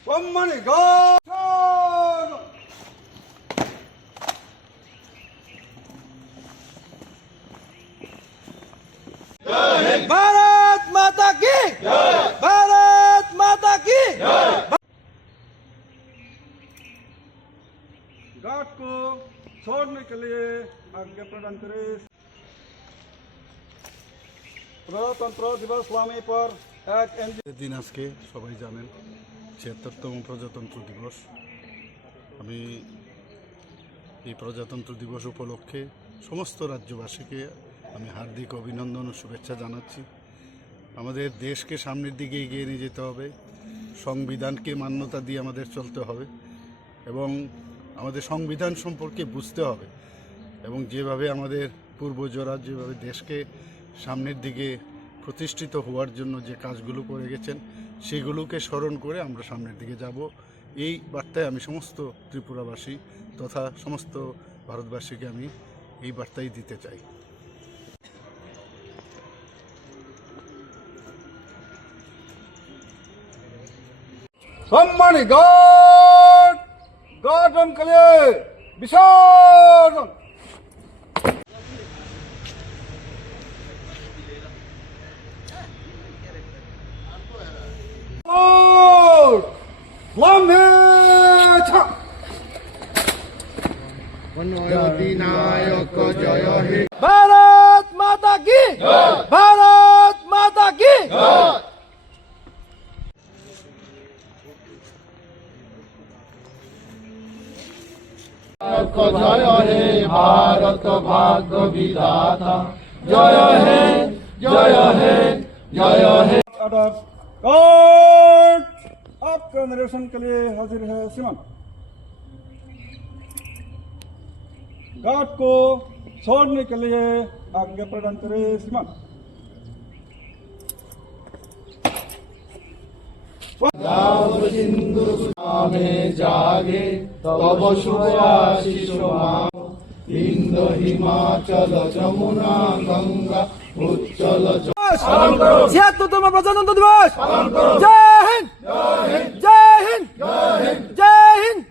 भारत माता की, भारत माता की। घाट को छोड़ने के लिए आज्ञा प्रदान करें। প্রজাতন্ত্র দিবস স্বামী পর এক দিন আজকে সবাই জানেন ৭৬তম প্রজাতন্ত্র দিবস। আমি এই প্রজাতন্ত্র দিবস উপলক্ষে সমস্ত রাজ্যবাসীকে আমি হার্দিক অভিনন্দন ও শুভেচ্ছা জানাচ্ছি। আমাদের দেশকে সামনের দিকে এগিয়ে নিয়ে যেতে হবে, সংবিধানকে মান্যতা দিয়ে আমাদের চলতে হবে এবং আমাদের সংবিধান সম্পর্কে বুঝতে হবে এবং যেভাবে আমাদের পূর্বজরা যেভাবে দেশকে সামনের দিকে প্রতিষ্ঠিত হওয়ার জন্য যে কাজগুলো করে গেছেন সেগুলোকে স্মরণ করে আমরা সামনের দিকে যাব। এই বার্তায় আমি সমস্ত ত্রিপুরাবাসী তথা সমস্ত ভারতবাসীকে আমি এই বার্তাই দিতে চাই। সম্মানী গড গঠন করে বিসর্জন। अधिनायक जय हे, भारत माता की, भारत माता की। जय हे भारत भाग्य विधाता, जय हे जय हे जय हे। ऑर्डर कोर्ट आपका निरीक्षण के लिए हाजिर है सिमन। घाट को छोड़ने के लिए आज्ञा प्रदान करे सिमन। सिंधु में जागे तब शुभ आशीष इंद हिमाचल जमुना गंगा उच्चल। ৭৬তম প্রজাতন্ত্র দিবস। জয় হিন্দ, জয় হিন্দ, জয় হিন্দ।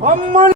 সম্মান